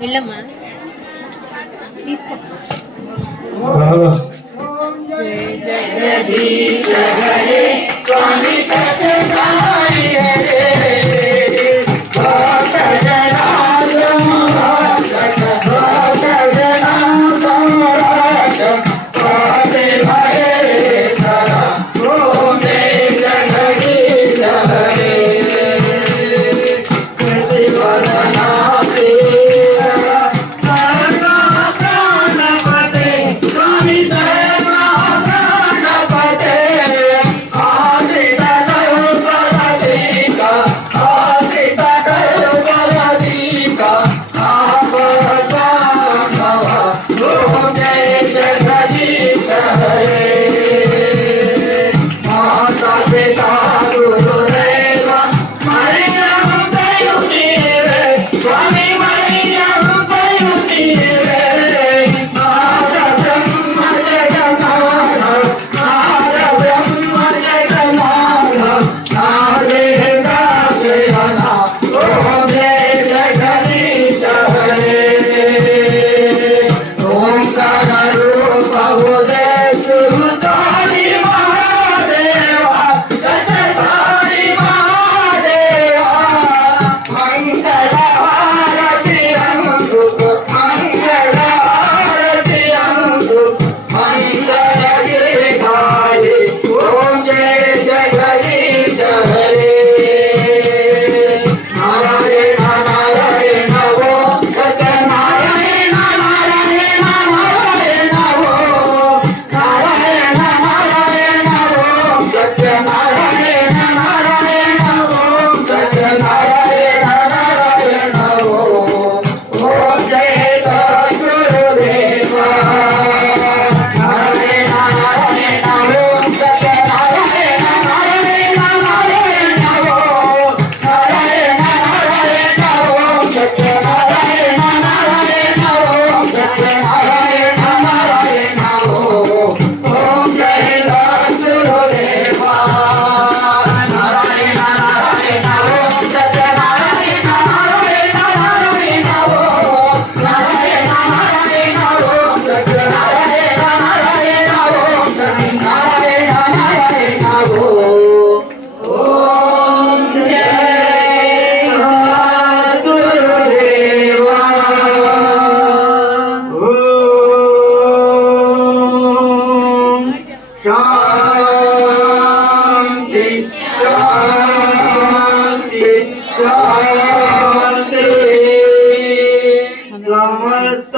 వెళ్ళమ్మా. తీసుకో. బాగా शांति शांति समस्त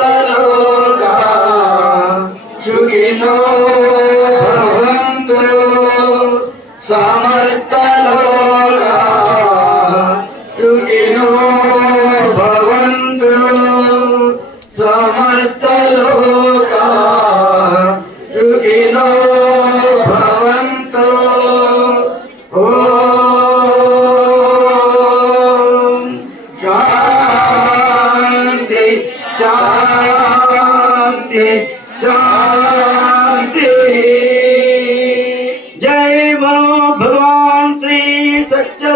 सुखिनो भवन्तु। सम శాంతి శాంతి జై బలో భగవాన్ శ్రీ సత్య